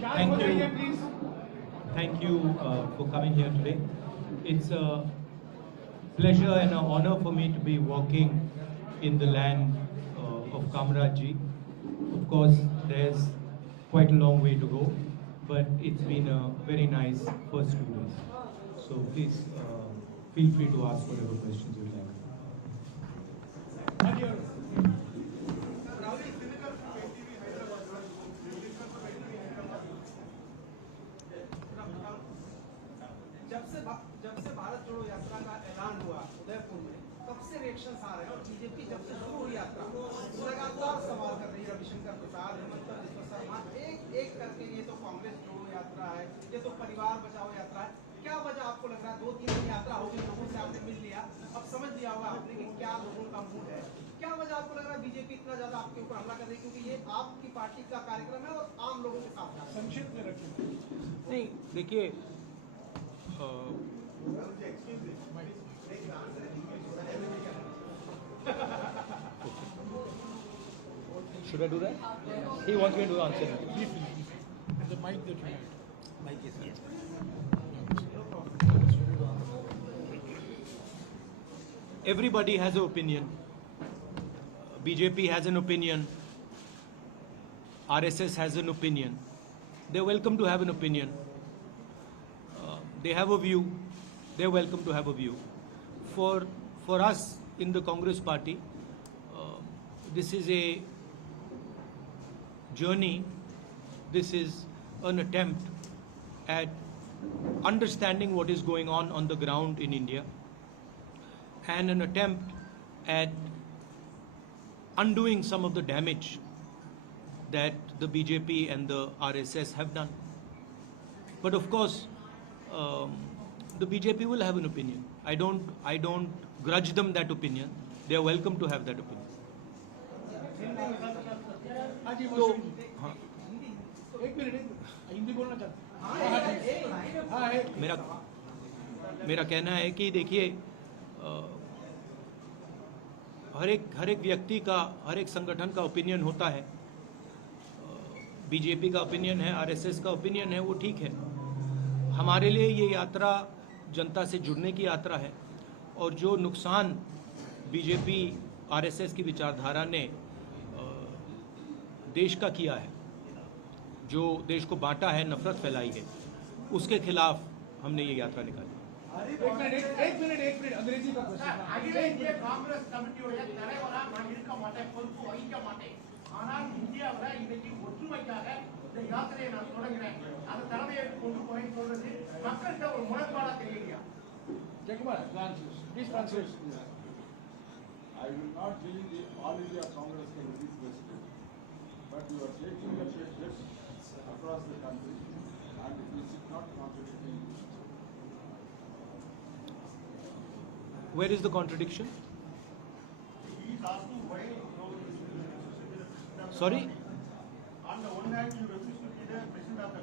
Thank you. Thank you for coming here today. It's a pleasure and an honor for me to be walking in the land of Kamrajji. Of course, there's quite a long way to go, but it's been a very nice first 2 days. So please feel free to ask whatever questions you like. जब से भारत जोड़ो यात्रा का ऐलान हुआ उदयपुर में, तब से रिएक्शंस आ रहे हैं और बीजेपी जब से शुरू हुई यात्रा लगातार सवाल कर रही है। रविशंकर प्रसाद, हेमंत बिस्वा शर्मा, एक एक करके ये तो कांग्रेस जोड़ो यात्रा है, ये तो परिवार बचाओ यात्रा है। क्या वजह आपको लग रहा है? 2-3 दिन यात्रा हो गई, लोगों से आपने मिल लिया, अब समझ लिया होगा आपने कि क्या लोगों का मूड है। क्या वजह आपको लग रहा है बीजेपी इतना ज्यादा आपके ऊपर हमला कर रही है? क्योंकि ये आपकी पार्टी का कार्यक्रम है और आम लोगों के साथ संक्षिप्त में रखें। नहीं, देखिए, should I do that? He wants me to answer. The mic that you have. Mic is here. Everybody has an opinion. BJP has an opinion. RSS has an opinion. They're welcome to have an opinion. They have a view. They're welcome to have a view. For us in the Congress party, this is a journey. This is an attempt at understanding what is going on the ground in India, and an attempt at undoing some of the damage that the BJP and the RSS have done. But of course, the BJP will have an opinion. I don't grudge them that opinion. They are welcome to have that opinion. तो एक minute Hindi बोलना चाहता मेरा कहना है कि देखिए, हर एक व्यक्ति का, हर एक संगठन का ओपिनियन होता है। बीजेपी का ओपिनियन है, आरएसएस का ओपिनियन है, वो ठीक है। हमारे लिए ये यात्रा जनता से जुड़ने की यात्रा है, और जो नुकसान बीजेपी आरएसएस की विचारधारा ने देश का किया है, जो देश को बांटा है, नफरत फैलाई है, उसके खिलाफ हमने ये यात्रा निकाली। एक मिनट अंग्रेजी का क्वेश्चन। காங்கிரஸ் கமிட்டியோட தலைவரா நான் இருக்க மாட்டேன், பொறுப்பு வகிக்க மாட்டேன். ஆனால் இந்தியாவில் இன்னைக்கு ஒற்றுமைக்காக இந்த யாத்திரையை நான் தொடங்குறேன், அந்த தலைமையை கொண்டு போய் சொல்றது மக்கள்கிட்ட ஒரு முரண்பாடா தெரியலையா? Jayakumar, please translate. I will not change the All India Congress Committee's president, but you are taking the steps across the country, and this is not contradicting. Where is the contradiction? He is asking why Sorry? on the one hand you refuse to be the president of the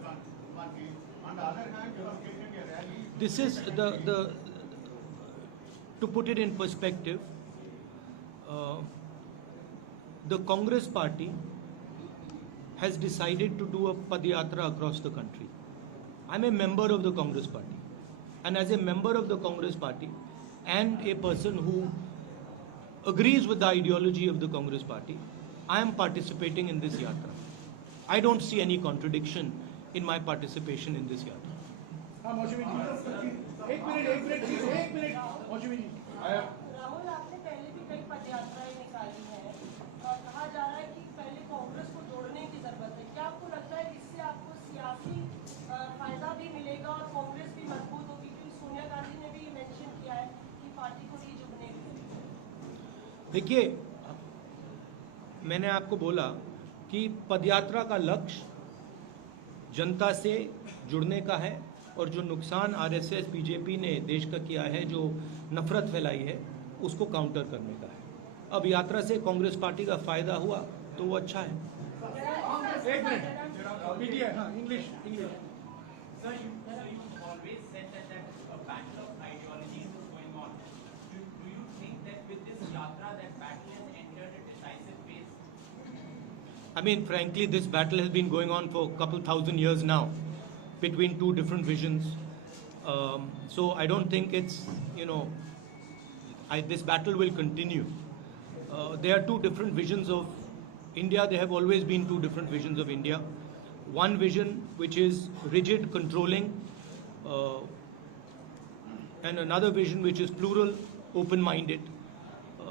party, on the other hand you have taken a rally. This is to put it in perspective, the Congress party has decided to do a Padyatra across the country. I'm a member of the Congress party, and as a member of the Congress party and a person who agrees with the ideology of the Congress party, I am participating in this yatra. I don't see any contradiction in my participation in this yatra. एक minute मौजूदी। Rahul, आपने पहले भी कई पदयात्राएं निकाली है और कहा जा रहा है कि पहले कांग्रेस को जोड़ने की जरूरत है। क्या आपको लगता है कि इससे आपको सियासी फायदा भी मिलेगा और कांग्रेस भी मजबूत होगी? क्योंकि सोनिया गांधी ने भी मेंशन किया है कि पार्टी को नहीं जुड़ने की। देखिए, मैंने आपको बोला कि पदयात्रा का लक्ष्य जनता से जुड़ने का है, और जो नुकसान आरएसएस बीजेपी ने देश का किया है, जो नफरत फैलाई है, उसको काउंटर करने का है। अब यात्रा से कांग्रेस पार्टी का फायदा हुआ तो वो अच्छा है। एक मिनट मीडिया, हाँ, English. Sir, you always said that a battle of ideologies is going on. Do you think that with this yatra that battle has entered a decisive phase? I mean, frankly, this battle has been going on for a couple thousand years now between two different visions. So I don't think it's, this battle will continue. There are two different visions of India. There have always been two different visions of India. One vision which is rigid, controlling, and another vision which is plural, open-minded.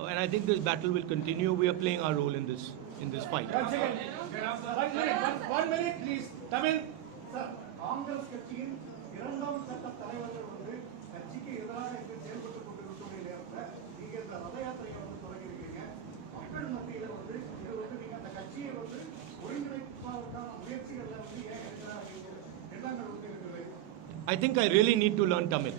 And I think this battle will continue. We are playing our role in this fight. 1 second. 1 minute, please. Tamil. Sir, Congress கட்சியின் இரண்டாம் சட்ட தலைவர்கள் வந்து கட்சிக்கு எதிராக இங்கு செயல்பட்டு கொண்டிருக்கக்கூடிய நேரத்தில் நீங்க இந்த ரத யாத்திரையை வந்து தொடங்கியிருக்கீங்க. மக்கள் மத்தியில் வந்து இது வந்து நீங்க அந்த கட்சியை வந்து ஒருங்கிணைப்பதற்கான முயற்சிகள்ல வந்து ஏன் எதிராக எண்ணங்கள் வந்து இருக்குது? I think I really need to learn Tamil.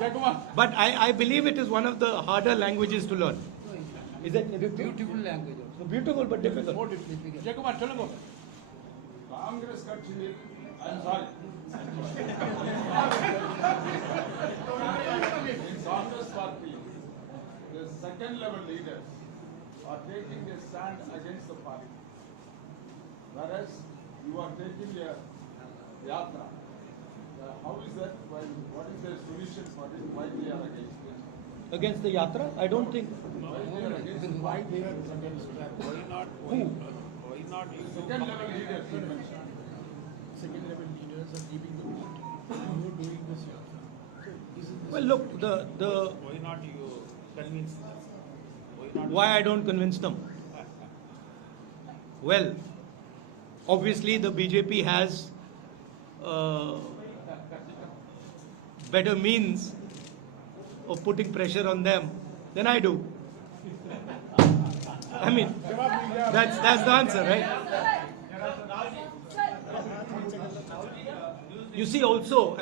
Jayakumar. But I believe it is one of the harder languages to learn. Is it Beautiful language. beautiful but difficult? More difficult. Jayakumar, சொல்லுங்க. Congress கட்சியில், I'm sorry. In Congress party, the second level leaders are taking a stand against the party. Whereas you are taking a Yatra. How is that? What is the solution for it? Why they are against it? Against the Yatra? I don't think. Why they are against it? Why they are against that? Second level leaders you mentioned. Second level leaders are leaving the party. You are doing this here. So isn't this Well, look, Why not you convince them? why I don't convince them? Well, obviously the BJP has better means of putting pressure on them than I do. I mean, that's the answer, right? You see, also,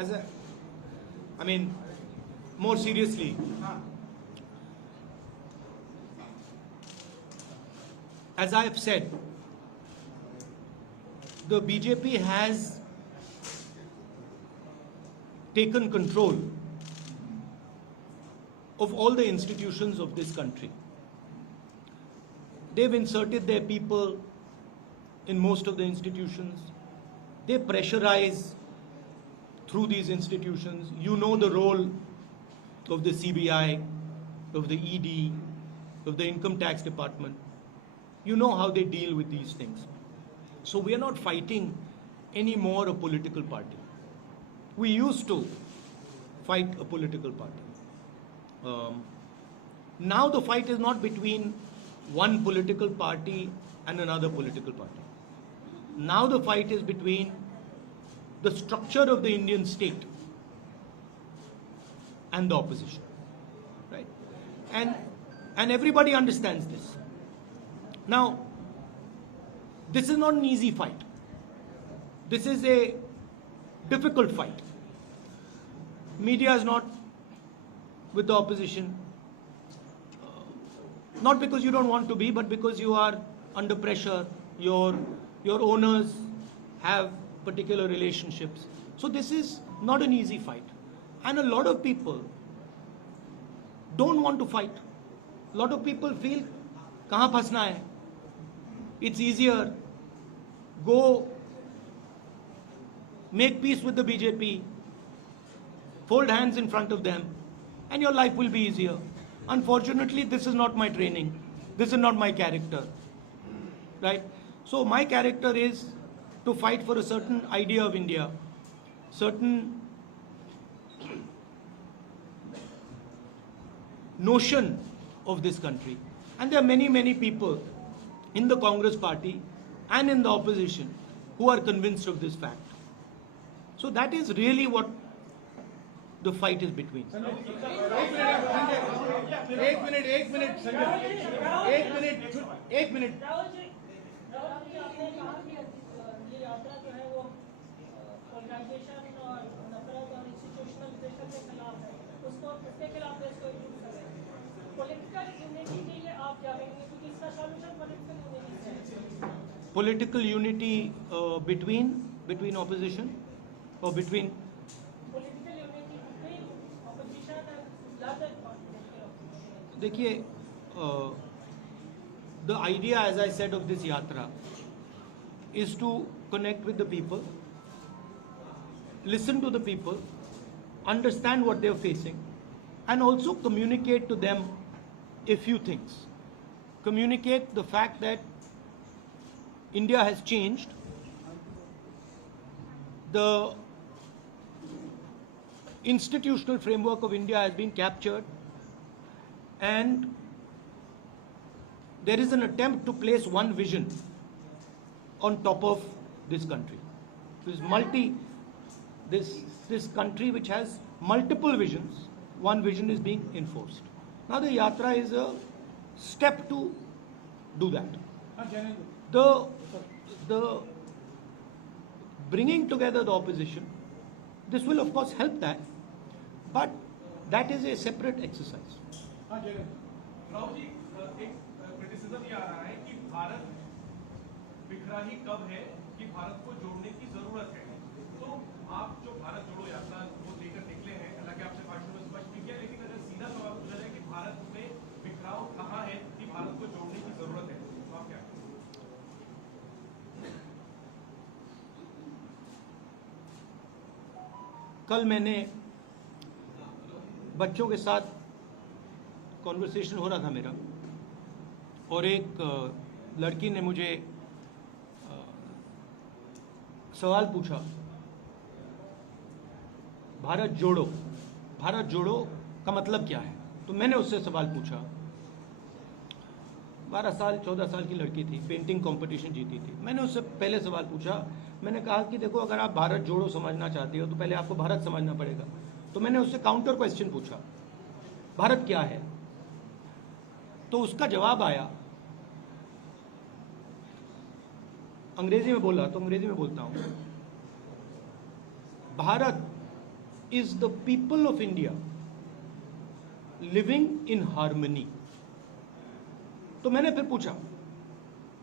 more seriously, as I have said, the BJP has taken control of all the institutions of this country. They've inserted their people in most of the institutions. They pressurize through these institutions. You know the role of the CBI, of the ED, of the Income Tax Department. You know how they deal with these things. So we are not fighting anymore a political party. We used to fight a political party. Now the fight is not between one political party and another political party. Now the fight is between the structure of the Indian state and the opposition, right? And everybody understands this. Now, this is not an easy fight. This is a difficult fight. Media is not with the opposition, not because you don't want to be, but because you are under pressure. Your owners have particular relationships. So this is not an easy fight. And a lot of people don't want to fight. A lot of people feel, kahan phasna hai? It's easier. Go make peace with the BJP, fold hands in front of them, and your life will be easier. Unfortunately, this is not my training. This is not my character, right? So my character is to fight for a certain idea of India, certain notion of this country. And there are many, many people in the Congress party and in the opposition who are convinced of this fact. So that is really what the fight is between. एक minute Rahul ji आपने कहा कि ये यात्रा जो है वो organisation और नफरत और इंस्टीट्यूशनल प्रेशर के खिलाफ है, उसके खिलाफ देश को एकजुट कर रहे हैं। पॉलिटिकल यूनिटी के लिए आप जाएंगे क्योंकि इसका सॉल्यूशन पॉलिटिकल यूनिटी है। Political unity between opposition or between Political unity between opposition and larger parties. देखिए the idea, as I said, of this Yatra is to connect with the people, listen to the people, understand what they're facing, and also communicate to them a few things. Communicate the fact that India has changed, the institutional framework of India has been captured, and there is an attempt to place one vision on top of this country. This country which has multiple visions, one vision is being enforced. Now the Yatra is a step to do that. The bringing together the opposition, this will of course help that, but that is a separate exercise. Rahul ji, एक criticism ये आ रहा है कि भारत बिखरा ही कब है कि भारत को जोड़ने की जरूरत है। तो आप जो भारत जोड़ो यात्रा वो लेकर निकले हैं, हालांकि आपसे भाषण में स्पष्ट भी किया, लेकिन अगर सीधा सवाल पूछा जाए कि भारत में बिखराव कहाँ है कि भारत को जोड़ने की जरूरत है, तो आप क्या कहेंगे? कल मैंने बच्चों के साथ कॉन्वर्सेशन हो रहा था मेरा, और एक लड़की ने मुझे सवाल पूछा, भारत जोड़ो का मतलब क्या है? तो मैंने उससे सवाल पूछा, 12 साल 14 साल की लड़की थी, पेंटिंग कंपटीशन जीती थी। मैंने उससे पहले सवाल पूछा, मैंने कहा कि देखो, अगर आप भारत जोड़ो समझना चाहती हो तो पहले आपको भारत समझना पड़ेगा। तो मैंने उससे काउंटर क्वेश्चन पूछा, भारत क्या है? तो उसका जवाब आया, अंग्रेजी में बोला तो अंग्रेजी में बोलता हूं, Bharat is the people of India living in harmony. तो मैंने फिर पूछा,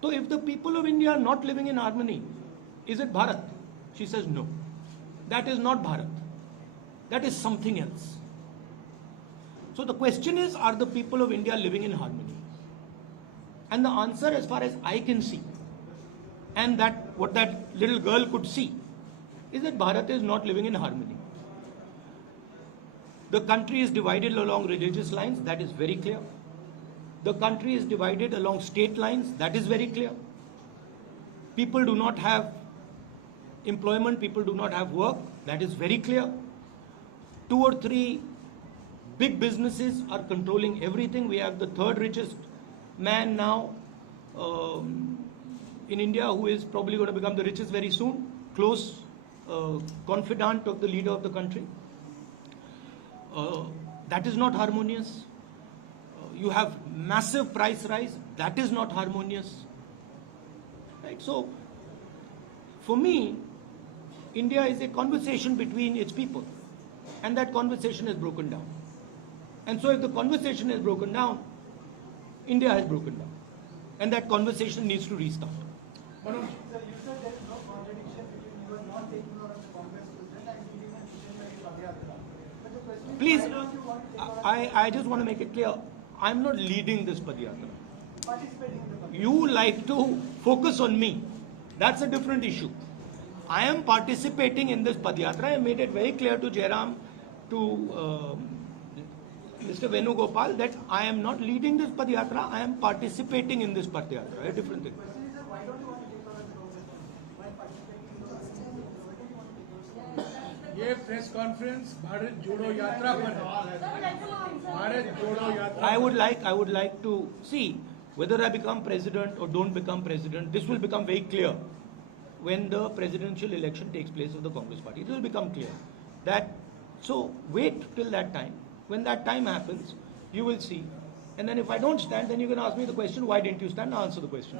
तो if the people of India are not living in harmony, is it Bharat? She says no, that is not Bharat, that is something else. So the question is, are the people of India living in harmony? And the answer, as far as I can see, and that what that little girl could see, is that Bharat is not living in harmony. The country is divided along religious lines, that is very clear. The country is divided along state lines, that is very clear. People do not have employment, people do not have work, that is very clear. 2 or 3 big businesses are controlling everything. We have the 3rd richest man now in India, who is probably going to become the richest very soon, close confidant of the leader of the country. That is not harmonious. You have massive price rise, that is not harmonious. Right? So, for me, India is a conversation between its people, and that conversation is broken down. And so if the conversation is broken down, India has broken down. And that conversation needs to restart. Sir, you said there is no contradiction between you are not taking over the Congress president and leading a visionary Padayatra. But the question is, Please, why don't you want to take over I just want to make it clear, I'm not leading this Padayatra. participating in the Padayatra? You like to focus on me. That's a different issue. I am participating in this Padayatra. I made it very clear to Jairam, to Mr. Venugopal, that I am not leading this Padayatra, I am participating in this Padayatra, a different thing. The question is, why don't you want to take over the Congress while participating in the Padayatra? Why don't you want to take over? ये press conference Bharat जोड़ो यात्रा पर है। भारत जोड़ो यात्रा I would like to see whether I become president or don't become president. This will become very clear when the presidential election takes place of the Congress party. It will become clear that, so wait till that time. When that time happens, you will see. And then if I don't stand, then you can ask me the question, why didn't you stand? I'll answer the question.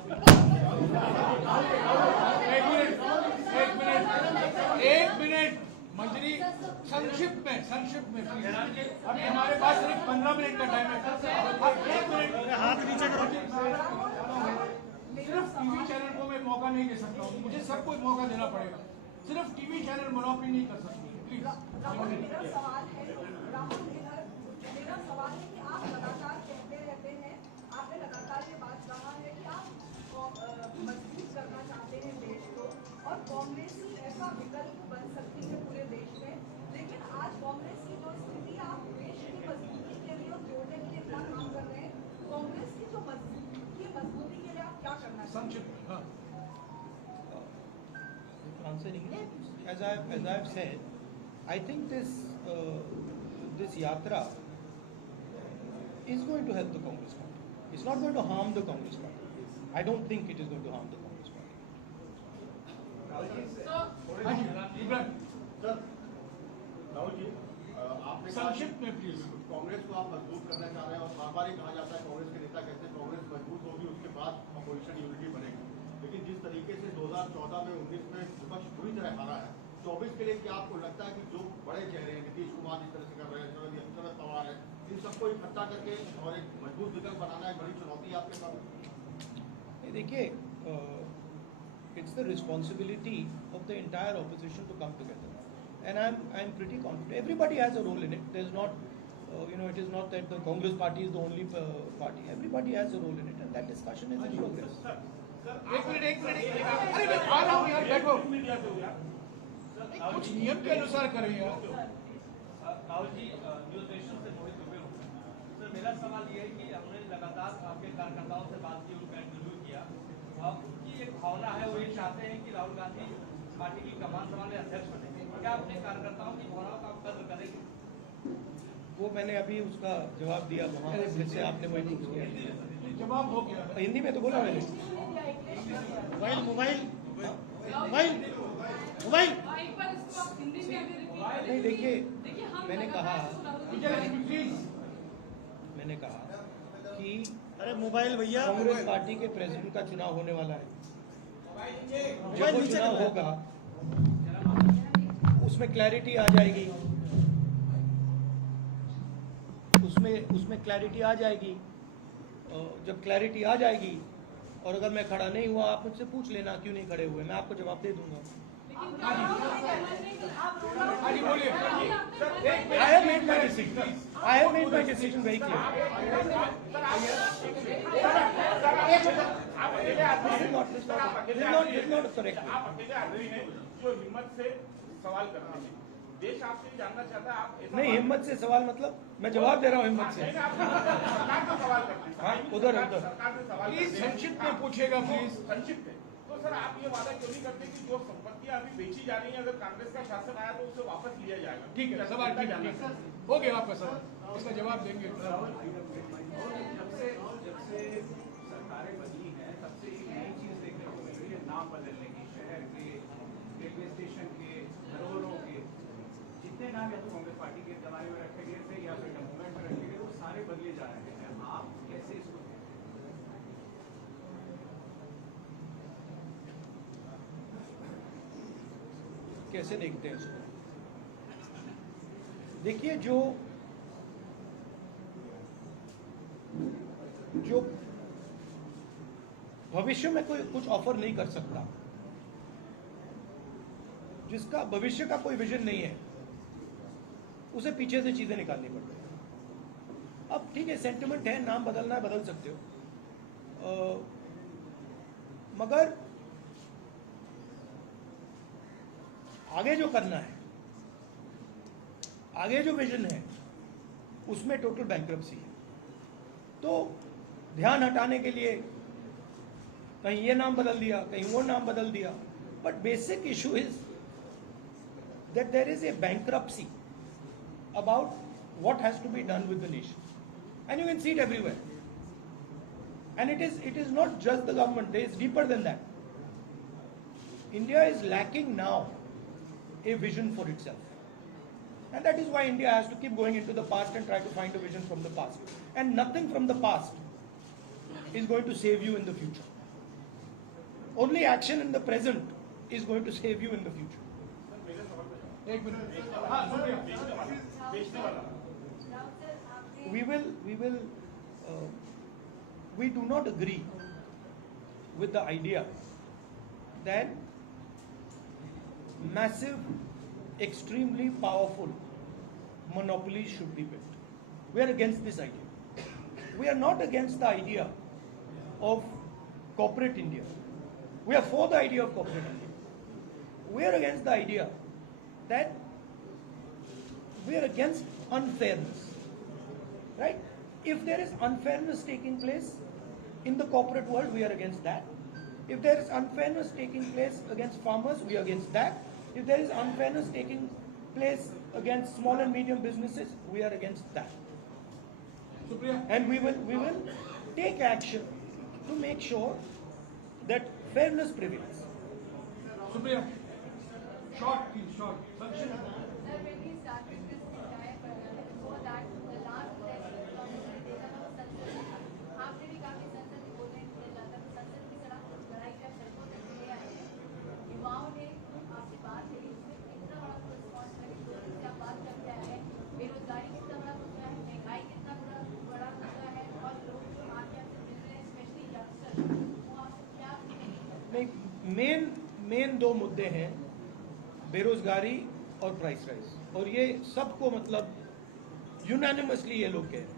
एक minute मंत्री, संक्षिप्त में please. अभी हमारे पास सिर्फ 15 minute का time है। 1 minute हाथ नीचे करो। सिर्फ टीवी चैनल को मैं मौका नहीं दे सकता हूँ, मुझे सबको मौका देना पड़ेगा। सिर्फ टीवी चैनल मोनोपोली नहीं कर सकती, प्लीज। मेरा सवाल है कि आप लगातार कहते रहते हैं, आपने लगातार ये बात कहा है कि मजबूत करना चाहते हैं देश को और कांग्रेस ही ऐसा विकल्प बन सकती है पूरे देश में, लेकिन आज कांग्रेस की जो स्थिति, आप देश की मजबूती के लिए और जोड़ने के लिए क्या काम कर रहे हैं, कांग्रेस की जो मजबूती के लिए आप क्या करना चाहते हैं? Answering it, as I've said, I think this Yatra is going to help the Congress party. It's not going to harm the Congress party. I don't think it is going to harm the Congress party. Rahul ji, आपने संक्षिप्त में please. Congress को आप मजबूत करना चाह रहे हैं और बार बार ही कहा जाता है, कांग्रेस के नेता कहते हैं कांग्रेस मजबूत होगी उसके बाद अपोजिशन यूनिटी बनेगी, लेकिन जिस तरीके से 2014 में 19 में विपक्ष पूरी तरह हारा है, 24 के लिए क्या आपको लगता है कि जो बड़े चेहरे हैं, नीतीश कुमार जिस तरह से कर रहे हैं, शरद पवार है, इन सबको इकट्ठा करके और एक मजबूत विकल्प बनाना एक बड़ी चुनौती है आपके सामने? देखिए, it's the responsibility of the entire opposition to come together, and I'm pretty confident. Everybody has a role in it. There's not, it is not that the Congress party is the only party. Everybody has a role in it, and that discussion is in progress. एक minute अरे मैं आ रहा हूँ यार, बैठो। कुछ नियम के अनुसार करें यार। राहुल जी, न्यूज नेशन से मोहित दुबे हूँ सर। मेरा सवाल ये है कि हमने लगातार आपके कार्यकर्ताओं से बात की, उनका इंटरव्यू किया। उनकी एक भावना है, वो ये चाहते हैं कि राहुल गांधी पार्टी की कमान संभालने अध्यक्ष बने। क्या अपने कार्यकर्ताओं की भावनाओं का आप कद्र करेंगे? वो मैंने अभी उसका जवाब दिया वहाँ, जिससे आपने वही पूछ लिया। जवाब हो गया। हिंदी में तो बोला मैंने। मोबाइल नहीं, देखिए, मैंने कहा कि अरे मोबाइल भैया, कांग्रेस पार्टी के प्रेसिडेंट का चुनाव होने वाला है। जब वो चुनाव होगा उसमें क्लैरिटी आ जाएगी, उसमें क्लैरिटी आ जाएगी। जब क्लैरिटी आ जाएगी और अगर मैं खड़ा नहीं हुआ, आप मुझसे पूछ लेना क्यों नहीं खड़े हुए, मैं आपको जवाब दे दूंगा। हाँ जी, बोलिए। I have made my decision very clear. This is not correct. आप अकेले आदमी हैं जो हिम्मत से सवाल करते हैं। देश आपसे जानना चाहता है, आप नहीं, हिम्मत से सवाल मतलब मैं जवाब दे रहा हूँ हिम्मत से। सरकार का सवाल करते हैं। हाँ, उधर सरकार से सवाल प्लीज संक्षिप्त में पूछेगा प्लीज। संक्षिप्त है तो सर, आप ये वादा क्यों नहीं करते कि जो संपत्तियां अभी बेची जा रही हैं, अगर कांग्रेस का शासन आया तो उसे वापस लिया जाएगा? ठीक है, सवाल ठीक है, हो गया आपका सवाल, इसका जवाब देंगे। जब से सरकारें बदली हैं, तब से एक नई चीज देखने को मिल रही है, नाम बदलने की। शहर के, रेलवे स्टेशन के, धरोहरों के, जितने नाम या तो कांग्रेस पार्टी के जमाने में रखे गए थे या फिर गवर्नमेंट में रखे गए, वो सारे बदले जा रहे हैं। आप कैसे इसको कैसे देखते हैं इसको? देखिए, जो भविष्य में कोई कुछ ऑफर नहीं कर सकता, जिसका भविष्य का कोई विजन नहीं है, उसे पीछे से चीजें निकालनी पड़ती है। अब ठीक है, सेंटिमेंट है, नाम बदलना है, बदल सकते हो, मगर आगे जो करना है, आगे जो विजन है, उसमें टोटल बैंक्रप्सी है। तो ध्यान हटाने के लिए कहीं ये नाम बदल दिया, कहीं वो नाम बदल दिया, but basic issue is that there is a bankruptcy about what has to be done with the nation, and you can see it everywhere. And it is not just the government, it is deeper than that. India is lacking now a vision for itself, and that is why India has to keep going into the past and try to find a vision from the past, and nothing from the past is going to save you in the future. Only action in the present is going to save you in the future. एक minute, हाँ सुनिए। We do not agree with the idea that massive, extremely powerful monopolies should be built. We are against this idea. We are not against the idea of corporate India. We are for the idea of corporate India. We are against the idea that we are against unfairness. Right? If there is unfairness taking place in the corporate world, we are against that. If there is unfairness taking place against farmers, we are against that. If there is unfairness taking place against small and medium businesses, we are against that. And we will take action to make sure that fairness prevails. Supriya, short, please, short. Sanction. Sir, when we started this entire program, before that, the last election देखा था वो संसद में आपने भी काफी संसद में बोलने किया जाता है संसद की सड़क लड़ाई का सड़कों तक ले आए हैं युवाओं ने आपसे बात करी उसमें कितना बड़ा रिस्पॉन्स लगे तो से आप बात करते आए हैं बेरोजगारी कितना बड़ा मुद्दा है महंगाई कितना बड़ा मुद्दा है और लोग जो आपके आपसे मिल रहे हैं स्पेशली यंगस्टर वो आपसे क्या मेन दो मुद्दे हैं बेरोजगारी और प्राइस राइज और ये सबको मतलब यूनानिमसली ये लोग कह रहे हैं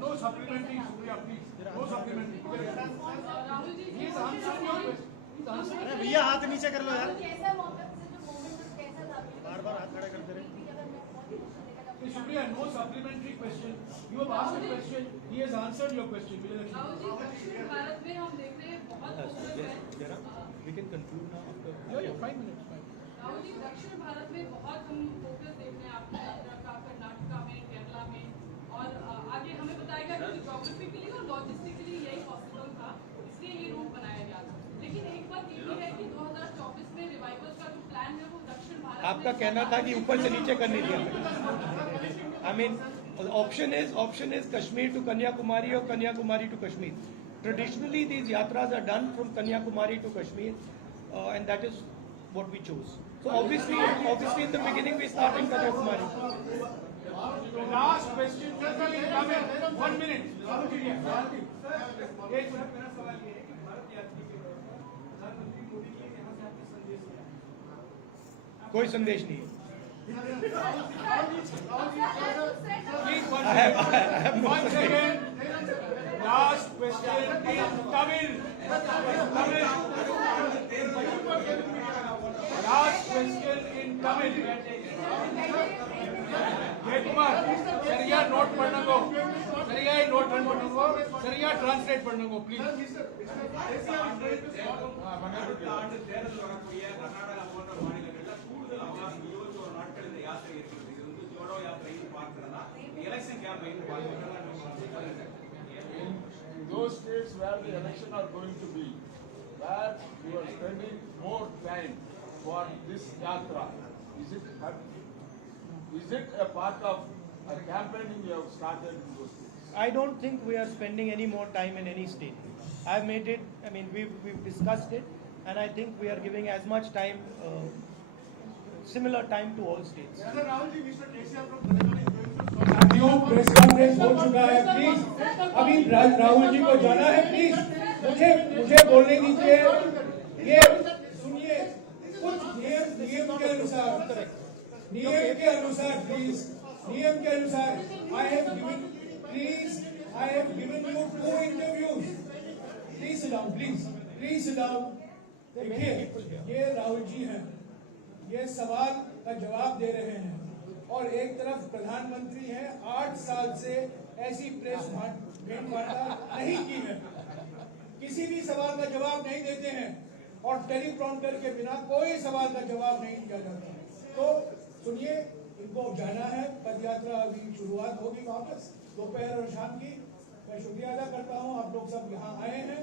No supplementary, Supriya, please. No supplementary. He's answering your question. He's answering. अरे भैया हाथ नीचे कर लो यार कैसा मौका से जो मोमेंट कैसा था बार हाथ खड़े करते रहे Hey, Supriya, no supplementary question. You have asked a question. He has answered your question. Rahul ji दक्षिण भारत में हम देख रहे हैं बहुत फोकस है we can conclude now after Yeah, 5 minutes. Rahul ji दक्षिण भारत में बहुत हम फोकस देख रहे हैं आपकी यात्रा का कर्नाटका में केरला में और आगे हमें बताएगा कि ज्योग्राफिकली और लॉजिस्टिकली यही पॉसिबल था इसलिए ये रूट बनाया गया था लेकिन एक बात ये भी है कि 2024 में रिवाइवल का जो प्लान है वो दक्षिण भारत आपका कहना था कि ऊपर से नीचे करने दिया I mean option is Kashmir to Kanyakumari or Kanyakumari to Kashmir. Traditionally, these yatras are done from Kanyakumari to Kashmir, and that is what we chose. So obviously in the beginning we start in Kanyakumari. Last question. Come in. 1 minute. मेरा सवाल ये है कि भारत यात्री के दौरान प्रधानमंत्री मोदी के यहाँ से आपके संदेश क्या है? कोई संदेश नहीं है. Please, I have no one second. Last question in Tamil. Last question in Tamil. Jaykumar, Sariya note पढ़ना Sariya note पढ़ना Sariya translate पढ़ना please. In those states where the election are going to be, where you are spending more time for this yatra, is it a part of a campaigning you have started in those states? I don't think we are spending any more time in any state. I've made it. I mean, we've discussed it, and I think we are giving as much time, similar time to all states. साथियों press conference हो चुका है please अभी राहुल जी को जाना है please मुझे बोलने दीजिए ये सुनिए कुछ नियम के अनुसार प्लीज नियम के अनुसार I have given you 2 interviews. Please sit down, please sit down. देखिए ये राहुल जी हैं ये सवाल का जवाब दे रहे हैं और एक तरफ प्रधानमंत्री हैं 8 साल से ऐसी प्रेस वार्ता नहीं की है किसी भी सवाल का जवाब नहीं देते हैं और टेलीप्रॉम्प्टर के बिना कोई सवाल का जवाब नहीं दिया जाता तो सुनिए इनको जाना है पदयात्रा अभी शुरुआत होगी वापस दोपहर और शाम की मैं शुक्रिया अदा करता हूं आप लोग सब यहाँ आए हैं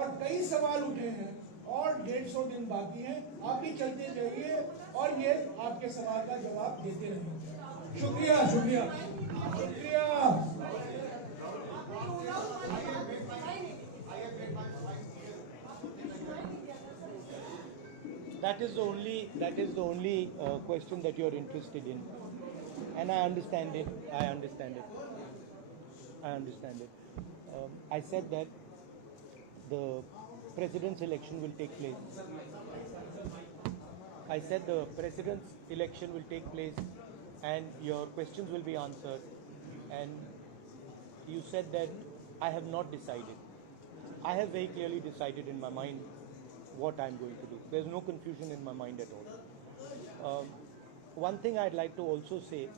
और कई सवाल उठे हैं और 150 दिन बाकी हैं आप भी चलते जाइए और ये आपके सवाल का जवाब देते रहेंगे शुक्रिया That is the only question that you are interested in, and I understand it. I said that the president's election will take place. And your questions will be answered, and you said that I have not decided. I have very clearly decided in my mind what I'm going to do. There's no confusion in my mind at all. One thing I'd like to also say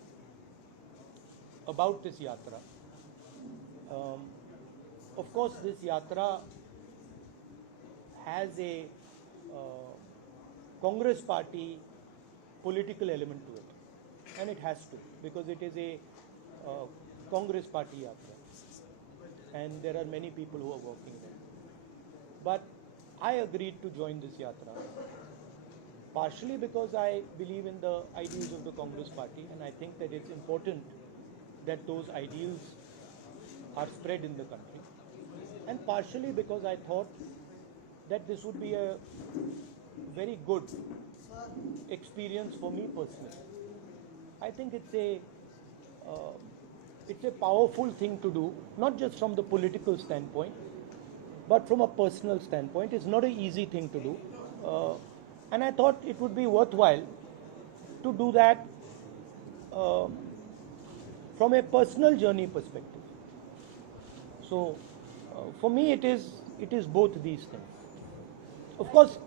about this Yatra. Of course, this Yatra has a Congress party political element to it, and it has to, because it is a Congress party Yatra, and there are many people who are working there. But I agreed to join this Yatra partially because I believe in the ideals of the Congress party, and I think that it's important that those ideals are spread in the country, and partially because I thought that this would be a very good experience for me personally. I think it's a powerful thing to do, not just from the political standpoint, but from a personal standpoint. It's not an easy thing to do, and I thought it would be worthwhile to do that from a personal journey perspective. So for me it is both these things. Of course,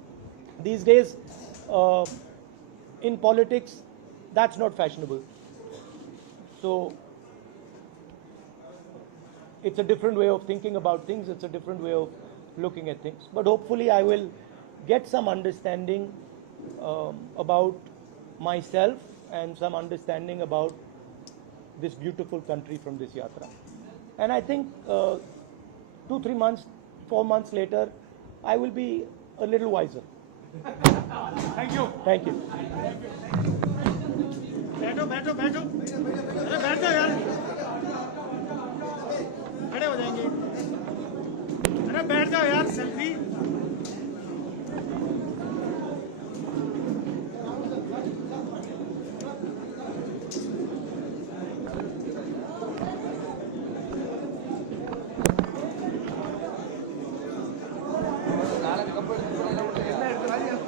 these days in politics that's not fashionable, so it's a different way of thinking about things, it's a different way of looking at things, but hopefully I will get some understanding about myself and some understanding about this beautiful country from this Yatra. And I think 2, 3 months, 4 months later, I will be a little wiser. Thank you. Thank you. बैठो बैठो बैठो अरे बैठ जाओ यार खड़े हो जाएंगे अरे बैठ जाओ यार सेल्फी